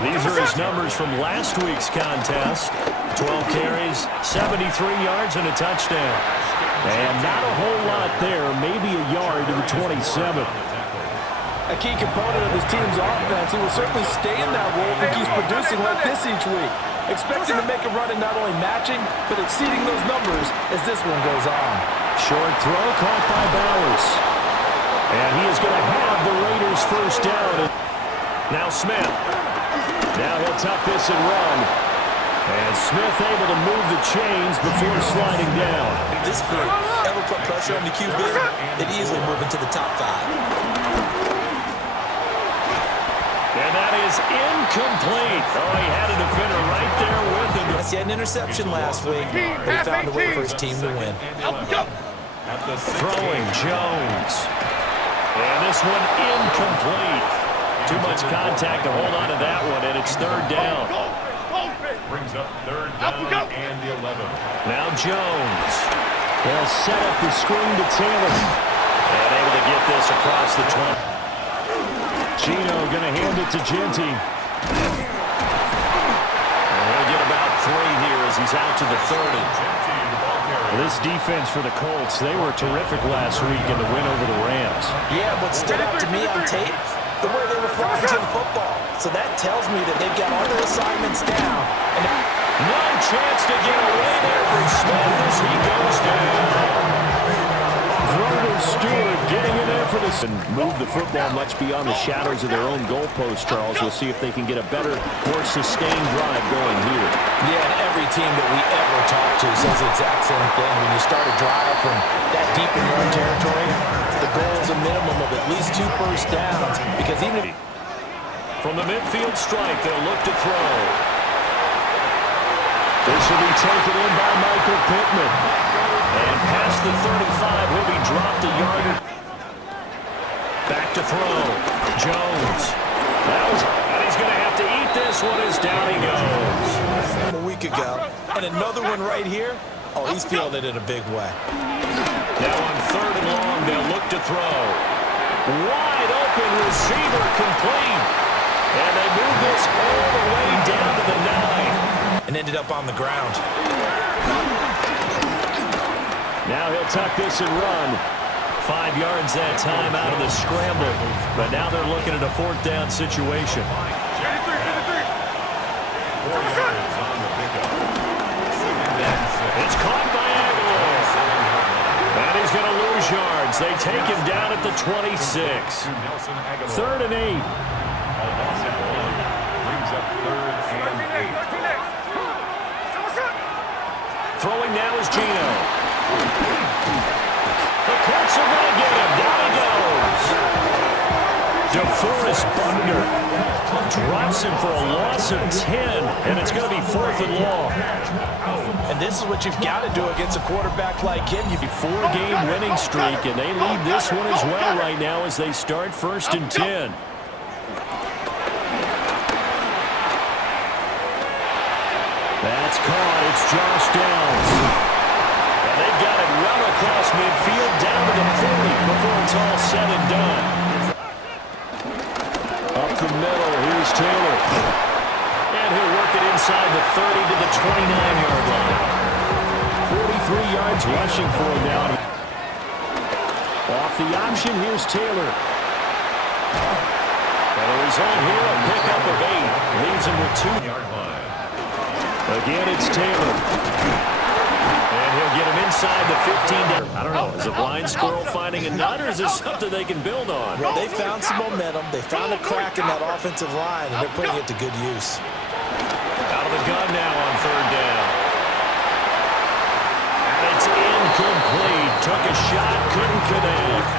These are his numbers from last week's contest. 12 carries, 73 yards, and a touchdown. And not a whole lot there, maybe a yard to the 27. A key component of his team's offense. He will certainly stay in that role if he keeps producing like this each week. Expecting to make a run and not only matching, but exceeding those numbers as this one goes on. Short throw caught by Bowers. And he is going to have the Raiders first down. Now Smith. Now he'll tuck this and run. And Smith able to move the chains before sliding down. This group ever put pressure on the QB, it easily move into the top 5. And that is incomplete. Oh, he had a defender right there with him. Yes, he had an interception last week, but he found a way for his team to win. Throwing Jones. And this one incomplete. Too much contact to hold on to that one, and it's third down. Brings up third down and the 11. Now Jones. They'll set up the screen to Taylor. And able to get this across the 20. Gino going to hand it to Genty. And he'll get about 3 here as he's out to the 30. This defense for the Colts, they were terrific last week in the win over the Rams. Yeah, what stood out to me on tape, the way they were flying to the football. So that tells me that they've got all their assignments down. And no chance to get away there from Smith as he goes down. Grover Stewart getting in there for this. And move the football much beyond the shadows of their own goalpost, Charles. We'll see if they can get a better, more sustained drive going here. Yeah, and every team that we ever talk to says the exact same thing. When you start a drive from that deep in your own territory, the goal is a minimum of at least 2 first downs. Because even if... From the midfield strike, they'll look to throw. This will be taken in by Michael Pittman. And past the 35, he'll be dropped a yard. Back to throw. Jones. And he's going to have to eat this one as down he goes. A week ago. And another one right here. Oh, he's feeling it in a big way. Now on third and long, they'll look to throw. Wide open receiver complete. And they move this all the way down to the 9. And ended up on the ground. Now he'll tuck this and run. 5 yards that time out of the scramble. But now they're looking at a 4th down situation. It's caught by Aguilar. And he's going to lose yards. They take him down at the 26. 3rd and 8. Brings up 3rd and 8. Throwing now is Gino. The Colts are going to get him. Down he goes. DeForest Buckner drops him for a loss of 10, and it's going to be 4th and long. And this is what you've got to do against a quarterback like him. You've a 4-game winning streak, and they lead this one as well right now as they start 1st and 10. That's caught. It's Josh Downs. And they've got it well across midfield down to the 40 before it's all said and done. Up the middle, here's Taylor. And he'll work it inside the 30 to the 29-yard line. 43 yards rushing for him now. Off the option, here's Taylor. And the result here, a pickup of 8. Leaves him with 2-yard line. Again, it's Taylor. And he'll get him inside the 15. I don't know, is a blind squirrel finding a nut, or is this something they can build on? Well, they found some momentum. They found a crack in that offensive line, and they're putting it to good use. Out of the gun now on 3rd down. And it's incomplete. Took a shot, couldn't connect.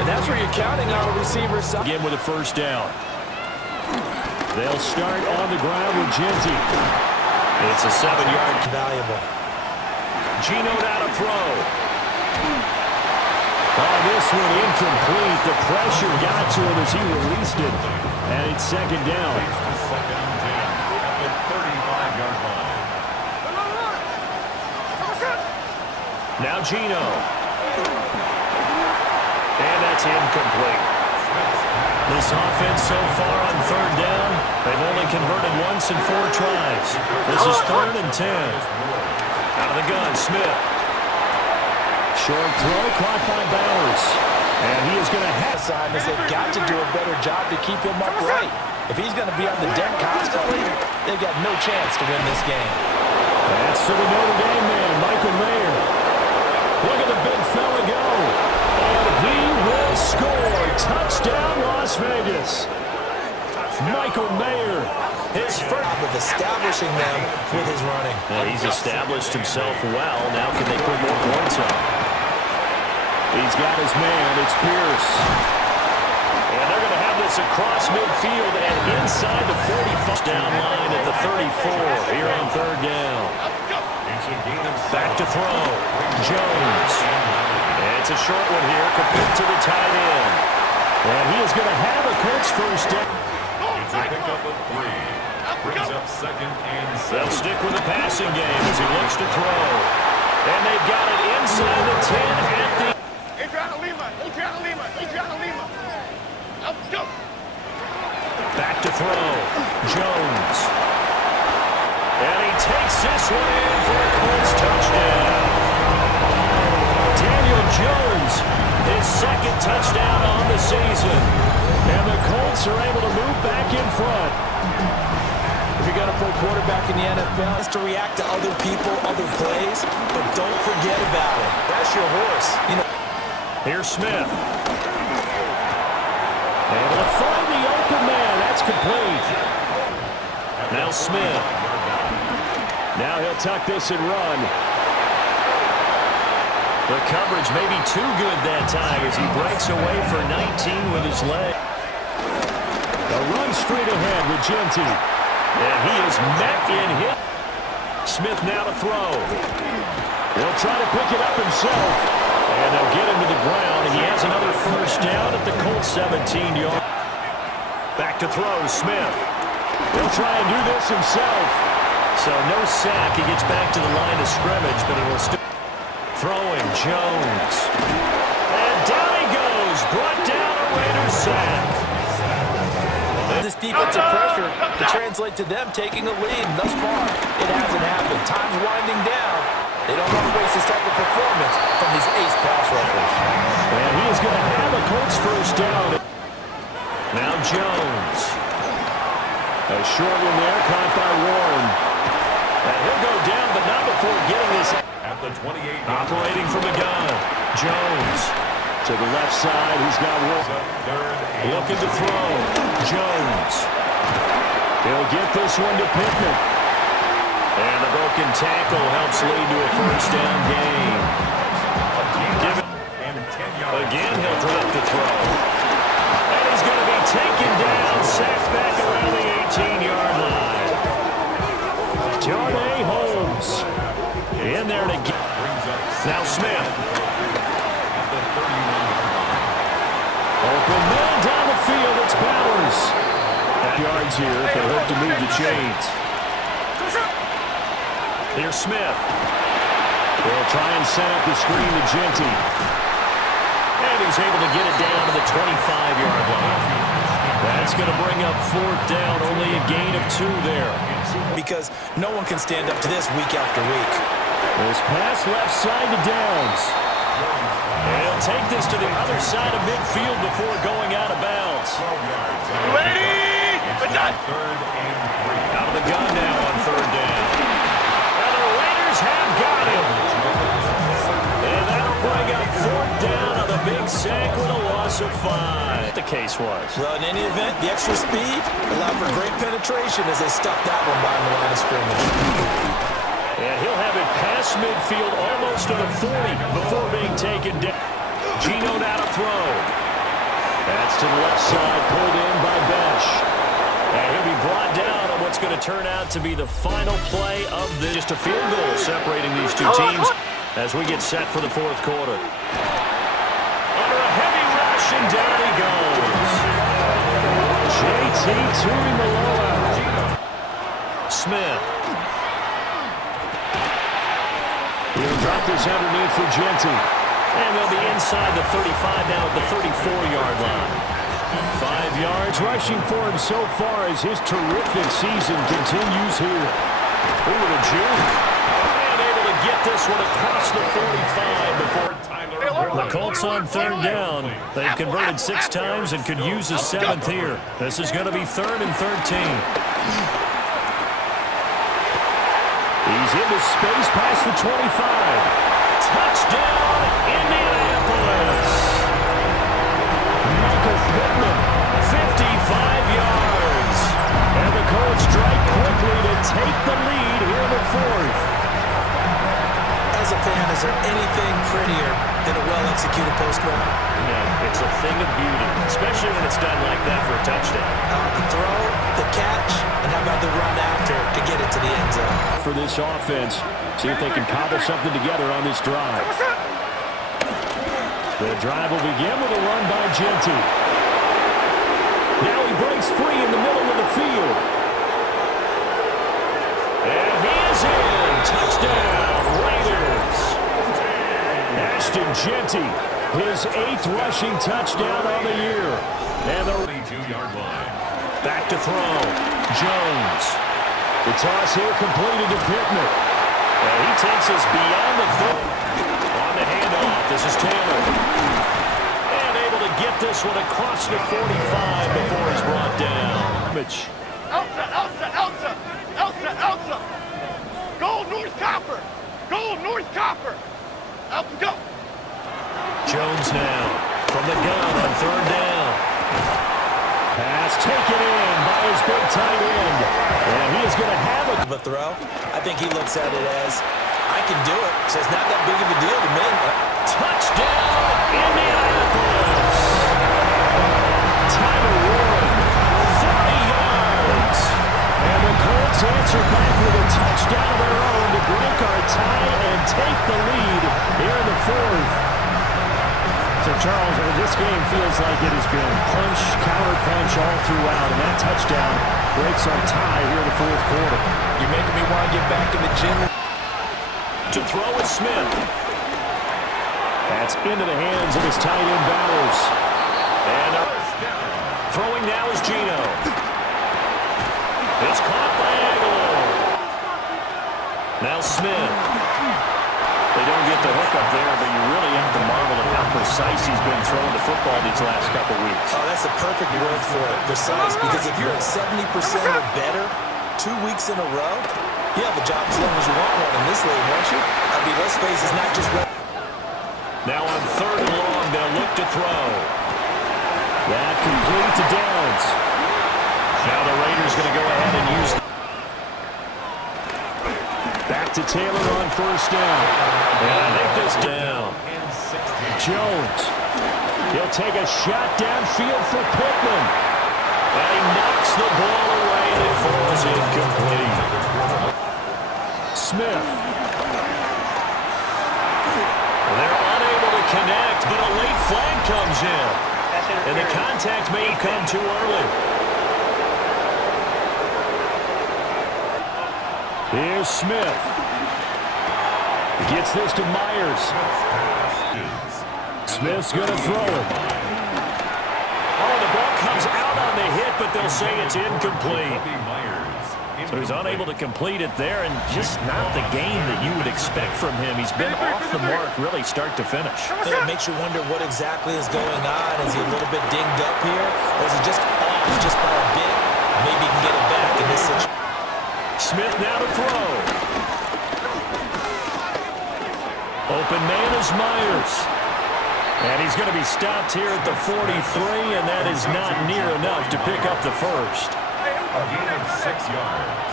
And that's where you're counting on the receiver side. Again with a 1st down. They'll start on the ground with Genty. It's a 7-yard. Valuable. Gino down to throw. Oh, this one incomplete. The pressure got to him as he released it. And it's 2nd down. Second and 10 at the 35-yard line. Now Gino. And that's incomplete. This offense so far on third down, they've only converted once in 4 tries. This is 3rd and 10. Out of the gun, Smith. Short throw caught by Bowers. And he is going to have assignments. They've got to do a better job to keep him upright. If he's going to be on the deck constantly, they've got no chance to win this game. That's to the Notre Dame man, Michael Mayer. Look at the big fella go. And he will score. Touchdown, Las Vegas. Michael Mayer. His first of establishing them with his running. Well, he's established himself well. Now can they put more points up? He's got his man. It's Pierce. And they're going to have this across midfield and inside the 40 down line at the 34 here on third down. Back to throw. Jones. And it's a short one here, complete to the tight end. And he is going to have a Colts first down. It's a pickup of 3. Brings up 2nd and 7. They'll stick with the passing game as he looks to throw. And they've got it inside the 10 at the... Back to throw. Jones. And he takes this one in for a Colts touchdown. Daniel Jones, his 2nd touchdown on the season. And the Colts are able to move back in front. If you're going to play quarterback in the NFL, It's to react to other people, other plays, but don't forget about it. That's your horse. You know. Here's Smith. Able to find the open man. That's complete. Now Smith. Now he'll tuck this and run. The coverage may be too good that time as he breaks away for 19 with his leg. A run straight ahead with Genty. And he is met in hit. Smith now to throw. He'll try to pick it up himself. And they'll get him to the ground. And he has another first down at the Colts 17-yard. Back to throw, Smith. He'll try and do this himself. So no sack. He gets back to the line of scrimmage, but it will still... Throwing, Jones. And down he goes. Brought down a Raiders sack. this defensive pressure to translate to them taking a lead. And thus far, it hasn't happened. Time's winding down. They don't want to waste this type of performance from these ace pass rushers. And he is going to have a Colts first down. Now Jones. A short one there, caught by Warren. And he'll go down, but not before getting this. At the 28. Operating from the gun. Jones. To the left side, he's got Warren. Looking to throw. Jones. He'll get this one to Pittman. And the broken tackle helps lead to a first down gain. Again, he'll drop to throw. And he's going to be taken down, sacked back around the 18-yard line. Darnay Holmes in there to get. Now Smith. Open man down the field, it's Bowers. Yards here if they hope to move the chains. Here's Smith. They'll try and set up the screen to Genty. And he's able to get it down to the 25-yard line. That's going to bring up fourth down, only a gain of 2 there. Because no one can stand up to this week after week. This pass left side to Downs. And he'll take this to the other side of midfield before going out of bounds. Ready? Out of the gun now on third down. And the Raiders have got him. And that'll bring up fourth down on the big sack with a loss of 5. The case was. Well, in any event, the extra speed allowed for great penetration as they stuffed that one by the line of scrimmage. And he'll have it past midfield almost to the 40 before being taken down. Gino now to throw. That's to the left side, pulled in by Besh. And he'll be brought down on what's going to turn out to be the final play of this. Just a field goal separating these two teams as we get set for the fourth quarter. Under a heavy rush, and down he goes. JT Tuimoloau. Smith. He'll drop this underneath for Genty. And they'll be inside the 35 now at the 34-yard line. 5 yards rushing for him so far as his terrific season continues here. Ooh, the juke. And able to get this one across the 45 before the Colts on third down. They've converted 6 times and could use a 7th here. This is going to be 3rd and 13. He's into space past the 25. Touchdown, Indianapolis. Michael Pittman, 55 yards. And the Colts strike quickly to take the lead here in the 4th. As a fan, is there anything prettier than a well-executed post route? No, it's a thing of beauty, especially when it's done like that for a touchdown. The throw, the catch, and how about the run after to get it to the end zone? For this offense, see if they can cobble something together on this drive. The drive will begin with a run by Genty. Now he breaks free in the middle of the field. And he is in. Touchdown, Raiders. Ashton Genty, his 8th rushing touchdown on the year. And the 22-yard line. back to throw. Jones. The toss here completed to Pittman. And he takes us beyond the throw. On the handoff, this is Taylor. And able to get this one across the 45 before he's brought down. Mitch. Elsa, Elsa, Elsa, Elsa, Elsa. Go North Copper. Go North Copper. Elsa, go. Jones now from the gun on third down. Pass taken in by his big tight end. And he is going to have it. A throw. I think he looks at it as, I can do it, so it's not that big of a deal to me. Touchdown, Indianapolis. Tyler Warren, 30 yards. And the Colts answer back with a touchdown of their own to break our tie and take the lead here in the 4th. So, Charles, this game feels like it has been punch, counter-punch all throughout, and that touchdown breaks our tie here in the 4th quarter. You're making me want to get back in the gym. To throw is Smith. That's into the hands of his tight end Bowers. And throwing now is Gino. It's caught by Aguilar. Now Smith. They don't get the hook up there, but you really have to marvel at how precise he's been throwing the football these last couple weeks. Oh, that's the perfect word for it, precise. Because if you're at 70% or better 2 weeks in a row, you have a job as long as you want one in this league, won't you? I mean, let's face it's not just what. Now on 3rd and long, they'll look to throw. That complete to Downs. Now the Raiders going to go ahead and use. Back to Taylor on 1st down. And I think this down. Jones. He'll take a shot downfield for Pittman. And he knocks the ball away and it falls incomplete. Smith. They're unable to connect, but a late flag comes in. And the contact may have come too early. Here's Smith. Gets this to Myers. Smith's going to throw it. Oh, the ball comes out on the hit, but they'll say it's incomplete. So he's unable to complete it there, and just not the game that you would expect from him. He's been off the mark really start to finish. It makes you wonder what exactly is going on. Is he a little bit dinged up here? Or is he just off just by a bit? Maybe he can get it back in this situation. Smith now to throw. Open man is Myers. And he's going to be stopped here at the 43, and that is not near enough to pick up the first. A gain of 6 yards.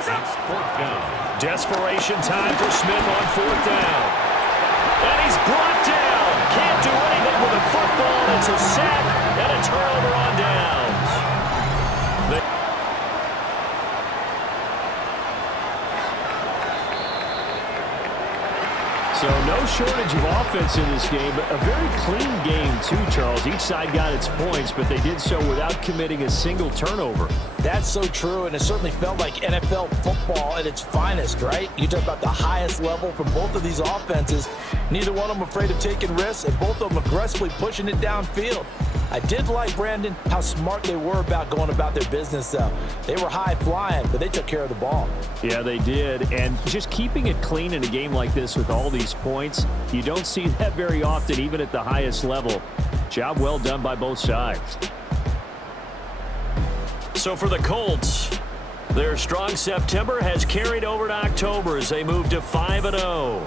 It's 4th down. Desperation time for Smith on 4th down. And he's brought down. Can't do anything with the football. It's a sack and a turnover on downs. So no shortage of offense in this game, but a very clean game too, Charles. Each side got its points, but they did so without committing a single turnover. That's so true, and it certainly felt like NFL football at its finest, right? You talk about the highest level from both of these offenses. Neither one of them afraid of taking risks, and both of them aggressively pushing it downfield. I did like, Brandon, how smart they were about going about their business, though. They were high flying, but they took care of the ball. Yeah, they did. And just keeping it clean in a game like this with all these points, you don't see that very often, even at the highest level. Job well done by both sides. So for the Colts, their strong September has carried over to October as they move to 5-0.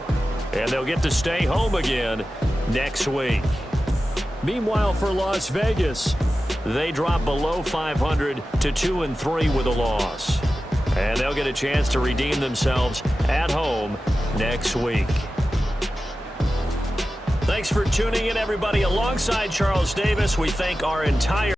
And they'll get to stay home again next week. Meanwhile, for Las Vegas, they drop below 500 to 2-3 with a loss. And they'll get a chance to redeem themselves at home next week. Thanks for tuning in, everybody. Alongside Charles Davis, we thank our entire